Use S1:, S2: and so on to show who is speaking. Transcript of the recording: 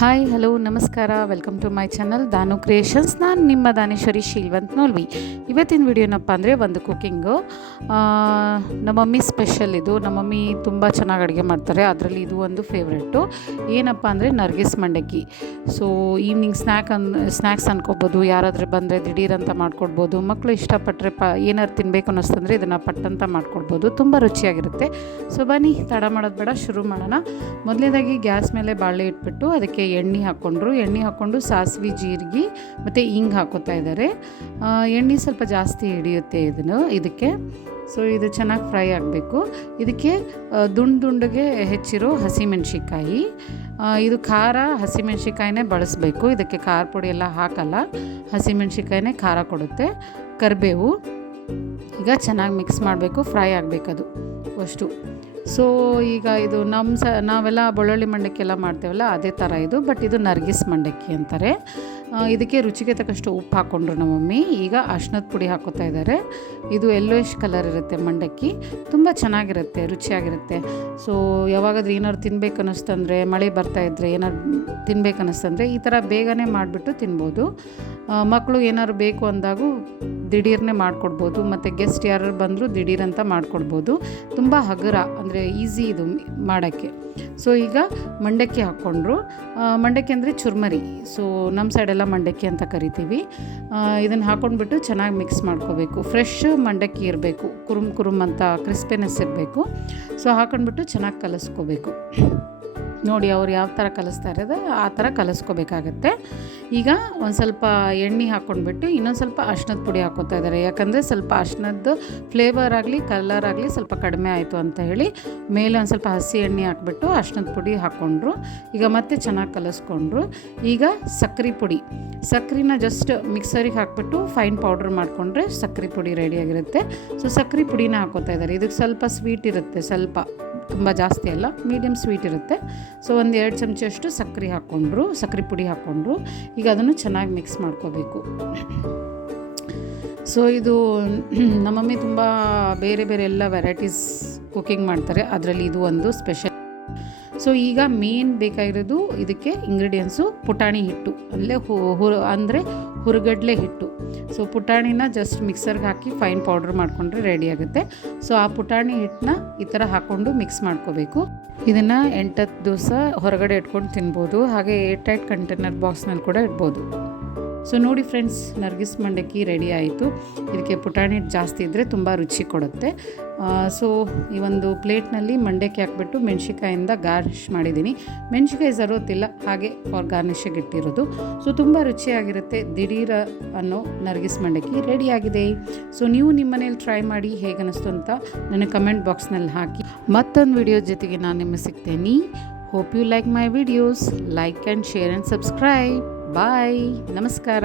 S1: Hi hello ನಮಸ್ಕಾರ. Welcome to my channel Danu creations ನಾನು ನಿಮ್ಮ ದಾನೇಶ್ವರಿ ಶೀಲ್ವಂತ್ ನೋಲ್ವಿ ಇವತ್ತಿನ ವಿಡಿಯೋನಪ್ಪ ಅಂದರೆ ಒಂದು ಕುಕ್ಕಿಂಗು ನಮ್ಮ ಮಮ್ಮಿ ಸ್ಪೆಷಲ್ ಇದು. ನಮ್ಮ ಮಮ್ಮಿ ತುಂಬ ಚೆನ್ನಾಗಿ ಅಡುಗೆ ಮಾಡ್ತಾರೆ. ಅದರಲ್ಲಿ ಇದು ಒಂದು ಫೇವ್ರೆಟ್ಟು ಏನಪ್ಪ ಅಂದರೆ ನರ್ಗಿಸ್ ಮಂಡಕ್ಕಿ. ಸೊ ಈವ್ನಿಂಗ್ ಸ್ನ್ಯಾಕ್ ಅನ್ ಸ್ನ್ಯಾಕ್ಸ್ ಅನ್ಕೋಬೋದು. ಯಾರಾದರೂ ಬಂದರೆ ದಿಢೀರಂತ ಮಾಡ್ಕೊಡ್ಬೋದು. ಮಕ್ಕಳು ಇಷ್ಟಪಟ್ಟರೆ ಪ, ಏನಾರು ತಿನ್ನಬೇಕು ಅನ್ನಿಸ್ತಂದರೆ ಇದನ್ನು ಪಟ್ಟಂತ ಮಾಡ್ಕೊಡ್ಬೋದು. ತುಂಬ ರುಚಿಯಾಗಿರುತ್ತೆ. ಸೊ ಬನ್ನಿ, ತಡ ಮಾಡೋದು ಬೇಡ, ಶುರು ಮಾಡೋಣ. ಮೊದಲನೇದಾಗಿ ಗ್ಯಾಸ್ ಮೇಲೆ ಬಾಳೆ ಇಟ್ಬಿಟ್ಟು ಅದಕ್ಕೆ ಎಣ್ಣೆ ಹಾಕ್ಕೊಂಡ್ರು. ಎಣ್ಣೆ ಹಾಕ್ಕೊಂಡು ಸಾಸಿವೆ ಜೀರಿಗೆ ಮತ್ತು ಹಿಂಗೆ ಹಾಕೋತಾ ಇದ್ದಾರೆ. ಎಣ್ಣೆ ಸ್ವಲ್ಪ ಜಾಸ್ತಿ ಹಿಡಿಯುತ್ತೆ ಇದನ್ನು, ಇದಕ್ಕೆ. ಸೊ ಇದು ಚೆನ್ನಾಗಿ ಫ್ರೈ ಆಗಬೇಕು. ಇದಕ್ಕೆ ದುಂಡು ದುಂಡಿಗೆ ಹೆಚ್ಚಿರೋ ಹಸಿಮೆಣ್ಸಿಕಾಯಿ ಇದು ಖಾರ ಹಸಿಮೆಣ್ಸಿಕಾಯಿನೇ ಬಳಸಬೇಕು. ಇದಕ್ಕೆ ಖಾರ ಪುಡಿ ಎಲ್ಲ ಹಾಕಲ್ಲ. ಹಸಿಮೆಣ್ಸಿಕಾಯಿನೇ ಖಾರ ಕೊಡುತ್ತೆ. ಕರಿಬೇವು, ಈಗ ಚೆನ್ನಾಗಿ ಮಿಕ್ಸ್ ಮಾಡಬೇಕು. ಫ್ರೈ ಆಗಬೇಕದು. ಅಷ್ಟು. ಸೊ ಈಗ ಇದು ನಮ್ಮ ಸ, ನಾವೆಲ್ಲ ಬೆಳ್ಳುಳ್ಳಿ ಮಂಡಕ್ಕೆಲ್ಲ ಮಾಡ್ತೇವಲ್ಲ, ಅದೇ ಥರ ಇದು. ಬಟ್ ಇದು ನರ್ಗಿಸ್ ಮಂಡಕ್ಕಿ ಅಂತಾರೆ. ಇದಕ್ಕೆ ರುಚಿಗೆ ತಕ್ಕಷ್ಟು ಉಪ್ಪು ಹಾಕ್ಕೊಂಡ್ರು ನಮ್ಮ ಮಮ್ಮಿ. ಈಗ ಅಶ್ನದ ಪುಡಿ ಹಾಕೋತಾ ಇದ್ದಾರೆ. ಇದು ಎಲ್ಲೋಯಿಶ್ ಕಲರ್ ಇರುತ್ತೆ ಮಂಡಕ್ಕಿ. ತುಂಬ ಚೆನ್ನಾಗಿರುತ್ತೆ, ರುಚಿಯಾಗಿರುತ್ತೆ. ಸೊ ಯಾವಾಗಾದ್ರೂ ಏನಾದ್ರು ತಿನ್ಬೇಕು ಅನ್ನಿಸ್ತಂದ್ರೆ ಮಳೆ ಬರ್ತಾ ಇದ್ದರೆ ಏನಾದ್ರು ತಿನ್ಬೇಕು ಅನ್ನಿಸ್ತಂದ್ರೆ ಈ ಥರ ಬೇಗನೆ ಮಾಡಿಬಿಟ್ಟು ತಿನ್ಬೋದು. ಮಕ್ಕಳು ಏನಾದ್ರು ಬೇಕು ಅಂದಾಗೂ ದಿಢೀರ್ನೇ ಮಾಡಿಕೊಡ್ಬೋದು, ಮತ್ತು ಗೆಸ್ಟ್ ಯಾರು ಬಂದರೂ ದಿಢೀರಂತ ಮಾಡಿಕೊಡ್ಬೋದು. ತುಂಬ ಹಗುರ, ಅಂದರೆ ಈಸಿ ಇದು ಮಾಡೋಕ್ಕೆ. ಸೊ ಈಗ ಮಂಡಕ್ಕಿ ಹಾಕ್ಕೊಂಡ್ರು. ಮಂಡಕ್ಕಿ ಅಂದರೆ ಚುರ್ಮರಿ. ಸೊ ನಮ್ಮ ಸೈಡೆಲ್ಲ ಮಂಡಕ್ಕಿ ಅಂತ ಕರಿತೀವಿ. ಇದನ್ನು ಹಾಕ್ಕೊಂಡ್ಬಿಟ್ಟು ಚೆನ್ನಾಗಿ ಮಿಕ್ಸ್ ಮಾಡ್ಕೋಬೇಕು. ಫ್ರೆಶ್ ಮಂಡಕ್ಕಿ ಇರಬೇಕು, ಕುರುಮ್ ಕುರುಮ್ ಅಂತ ಕ್ರಿಸ್ಪಿನೆಸ್ ಇರಬೇಕು. ಸೊ ಹಾಕೊಂಡ್ಬಿಟ್ಟು ಚೆನ್ನಾಗಿ ಕಲಿಸ್ಕೋಬೇಕು. ನೋಡಿ ಅವ್ರು ಯಾವ ಥರ ಕಲಿಸ್ತಾ ಇರೋದು ಆ ಥರ ಕಲಿಸ್ಕೋಬೇಕಾಗತ್ತೆ. ಈಗ ಒಂದು ಸ್ವಲ್ಪ ಎಣ್ಣೆ ಹಾಕ್ಕೊಂಡ್ಬಿಟ್ಟು ಇನ್ನೊಂದು ಸ್ವಲ್ಪ ಅರ್ಶಿನದ ಪುಡಿ ಹಾಕೋತಾ ಇದ್ದಾರೆ. ಯಾಕಂದರೆ ಸ್ವಲ್ಪ ಅರ್ಶಿನದ್ದು ಫ್ಲೇವರ್ ಆಗಲಿ ಕಲರ್ ಆಗಲಿ ಸ್ವಲ್ಪ ಕಡಿಮೆ ಆಯಿತು ಅಂತ ಹೇಳಿ ಮೇಲೆ ಒಂದು ಸ್ವಲ್ಪ ಹಸಿ ಎಣ್ಣೆ ಹಾಕ್ಬಿಟ್ಟು ಅರ್ಶಿನದ ಪುಡಿ ಹಾಕ್ಕೊಂಡ್ರು ಈಗ ಮತ್ತೆ ಚೆನ್ನಾಗಿ ಕಲಿಸ್ಕೊಂಡ್ರು. ಈಗ ಸಕ್ಕರೆ ಪುಡಿ. ಸಕ್ಕರೆನ ಜಸ್ಟ್ ಮಿಕ್ಸರಿಗೆ ಹಾಕ್ಬಿಟ್ಟು ಫೈನ್ ಪೌಡ್ರ್ ಮಾಡಿಕೊಂಡ್ರೆ ಸಕ್ಕರೆ ಪುಡಿ ರೆಡಿಯಾಗಿರುತ್ತೆ ಸೊ ಸಕ್ಕರೆ ಪುಡಿನ ಹಾಕೋತಾ ಇದ್ದಾರೆ. ಇದಕ್ಕೆ ಸ್ವಲ್ಪ ಸ್ವೀಟ್ ಇರುತ್ತೆ ಸ್ವಲ್ಪ. ತುಂಬ ಜಾಸ್ತಿ ಅಲ್ಲ ಮೀಡಿಯಮ್ ಸ್ವೀಟ್ ಇರುತ್ತೆ. ಸೊ ಒಂದು ಎರಡು ಚಮಚಷ್ಟು ಸಕ್ಕರೆ ಹಾಕ್ಕೊಂಡ್ರು ಸಕ್ಕರೆ ಪುಡಿ ಹಾಕ್ಕೊಂಡ್ರು ಈಗ ಅದನ್ನು ಚೆನ್ನಾಗಿ ಮಿಕ್ಸ್ ಮಾಡ್ಕೋಬೇಕು. ಸೊ ಇದು ನಮ್ಮ ಮಮ್ಮಿ ತುಂಬ ಬೇರೆ ಬೇರೆ ಎಲ್ಲ ವೆರೈಟೀಸ್ ಕುಕ್ಕಿಂಗ್ ಮಾಡ್ತಾರೆ. ಅದರಲ್ಲಿ ಇದು ಒಂದು ಸ್ಪೆಷಲ್ ಸೊ ಈಗ ಮೇನ್ ಬೇಕಾಗಿರೋದು ಇದಕ್ಕೆ ಇಂಗ್ರೀಡಿಯೆಂಟ್ಸು ಪುಟಾಣಿ ಹಿಟ್ಟು. ಅಲ್ಲೇ ಹು ಹುರು ಅಂದರೆ ಹುರುಗಡ್ಲೆ ಹಿಟ್ಟು. ಸೊ ಪುಟಾಣಿನ ಜಸ್ಟ್ ಮಿಕ್ಸರ್ಗೆ ಹಾಕಿ ಫೈನ್ ಪೌಡ್ರ್ ಮಾಡಿಕೊಂಡ್ರೆ ರೆಡಿ ಆಗುತ್ತೆ. ಸೊ ಆ ಪುಟಾಣಿ ಹಿಟ್ಟನ್ನ ಈ ಥರ ಹಾಕ್ಕೊಂಡು ಮಿಕ್ಸ್ ಮಾಡ್ಕೋಬೇಕು. ಇದನ್ನು ಎಂಟತ್ತು ದಿವಸ ಹೊರಗಡೆ ಇಟ್ಕೊಂಡು ತಿನ್ಬೋದು. ಹಾಗೆ ಏರ್ ಟೈಟ್ ಕಂಟೈನರ್ ಬಾಕ್ಸ್ನಲ್ಲಿ ಕೂಡ ಇಡ್ಬೋದು. ಸೊ ನೋಡಿ ಫ್ರೆಂಡ್ಸ್ ನರ್ಗಿಸ್ ಮಂಡಕ್ಕಿ ರೆಡಿ ಆಯಿತು. ಇದಕ್ಕೆ ಪುಟಾಣಿ ಜಾಸ್ತಿ ಇದ್ದರೆ ತುಂಬ ರುಚಿ ಕೊಡುತ್ತೆ. ಸೊ ಈ ಒಂದು ಪ್ಲೇಟ್ನಲ್ಲಿ ಮಂಡಕ್ಕಿ ಹಾಕ್ಬಿಟ್ಟು ಮೆಣಸಿಕಾಯಿಂದ ಗಾರ್ನಿಷ್ ಮಾಡಿದ್ದೀನಿ. ಮೆಣಸಿಕಾಯಿ ಜರೋತಿಲ್ಲ ಹಾಗೆ ಫಾರ್ ಗಾರ್ನಿಷಿಗೆ ಇಟ್ಟಿರೋದು. ಸೊ ತುಂಬ ರುಚಿಯಾಗಿರುತ್ತೆ. ದಿಢೀರ ಅನ್ನೋ ನರ್ಗಿಸ್ ಮಂಡಕ್ಕಿ ರೆಡಿಯಾಗಿದೆ ಸೊ ನೀವು ನಿಮ್ಮ ಮನೇಲಿ ಟ್ರೈ ಮಾಡಿ ಹೇಗೆ ಅನ್ನಿಸ್ತು ಅಂತ ನನಗೆ ಕಮೆಂಟ್ ಬಾಕ್ಸ್ನಲ್ಲಿ ಹಾಕಿ. ಮತ್ತೊಂದು ವಿಡಿಯೋ ಜೊತೆಗೆ ನಾನು ನಿಮಗೆ ಸಿಗ್ತೇನೆ. Hope you like my videos like and share and subscribe bye. ನಮಸ್ಕಾರ.